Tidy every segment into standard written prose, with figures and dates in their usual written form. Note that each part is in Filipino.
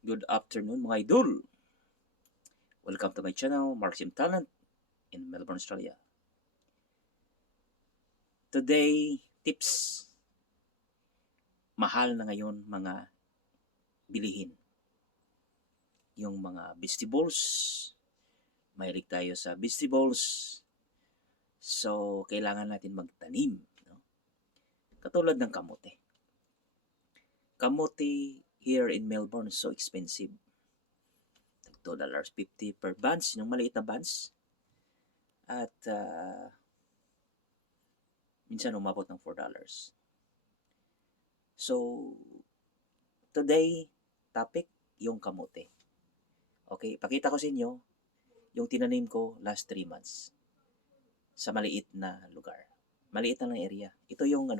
Good afternoon mga idol. Welcome to my channel, Marksim Talent in Melbourne, Australia. Today, tips. Mahal na ngayon mga bilihin. Yung mga vegetables. Mahilig tayo sa vegetables. So, kailangan natin magtanim. No? Katulad ng kamote. Kamote here in Melbourne is so expensive. $2.50 per bunch, yung maliit na bunch. At minsan umabot ng $4. So, today, topic, yung kamote. Okay, pakita ko sa inyo yung tinanim ko last 3 months sa maliit na lugar. Maliit na lang area. Ito yung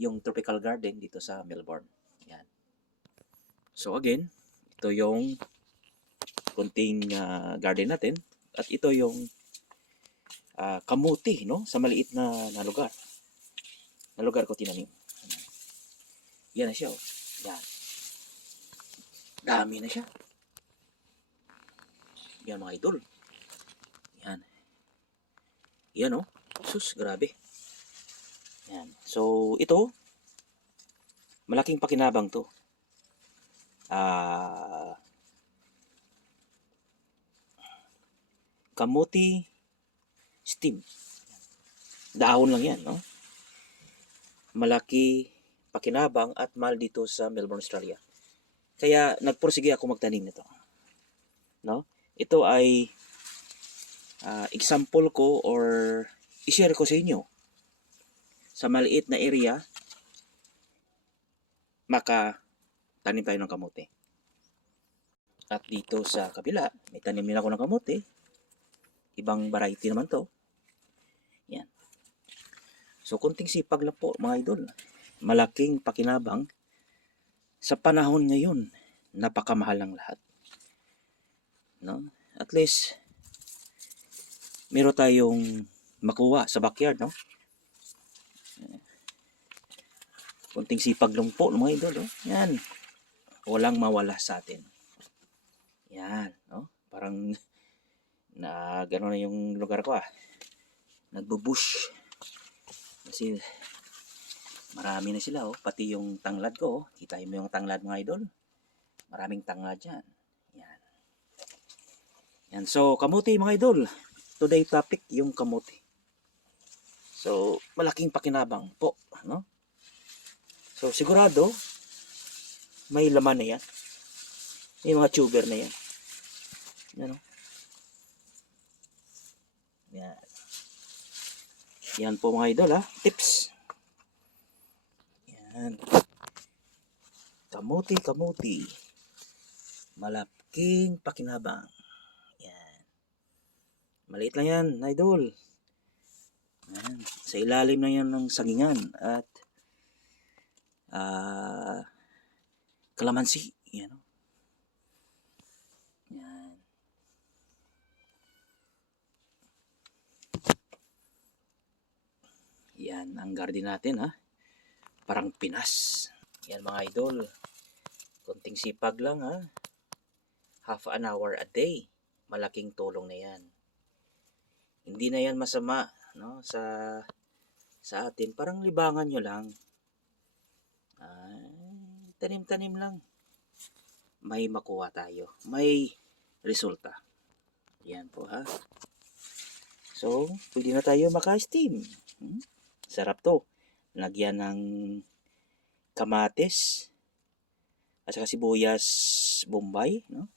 yung tropical garden dito sa Melbourne. Yan. So again, ito yung kunting garden natin at ito yung kamuti, no, sa maliit na lugar. Na lugar ko tinanim. Yan na siya, oh. Yan. Dami na siya. Yan mga idol. Yan. Yan, oh. Sus, grabe. Yan. So, ito, malaking pakinabang to. Kamuti steam. Dahon lang yan, no? Malaki pakinabang at mahal dito sa Melbourne, Australia. Kaya nagpursige ako magtanim nito. No? Ito ay example ko or i-share ko sa inyo. Sa maliit na area, tanim tayo ng kamote. At dito sa kabila, may tanim din ako ng kamote. Ibang variety naman to. Yan. So, kunting sipag lang po mga idol. Malaking pakinabang. Sa panahon ngayon, napakamahal ng lahat. No? At least, meron tayong makuha sa backyard, no? Kunting sipag lang po mga idol, no? Yan. Walang mawala sa atin. Yan, no? Parang gano'n na yung lugar ko, nagbubush. Kasi marami na sila, pati yung tanglad ko, kita mo yung tanglad mga idol. Maraming tanglad dyan. Yan. Yan. So, kamuti mga idol. Today topic, yung kamuti. So, malaking pakinabang po, no? So, sigurado, may laman na yan. May mga tuber na yan. Yan, no? Yan. Yan po mga idol, tips. Yan. Kamuti. Malaking pakinabang. Yan. Maliit lang yan, idol. Yan. Sa ilalim na yan ng sagingan at kalamansi. Yan. Yan. Yan ang garden natin, Parang Pinas. Yan mga idol. Konting sipag lang, half an hour a day. Malaking tulong na yan. Hindi na yan masama, no? Sa atin. Parang libangan nyo lang. Tanim-tanim lang. May makuha tayo. May resulta. Yan po, So, pwede na tayo maka-steam. Sarap to. Lagyan ng kamatis at saka sibuyas Bombay, no?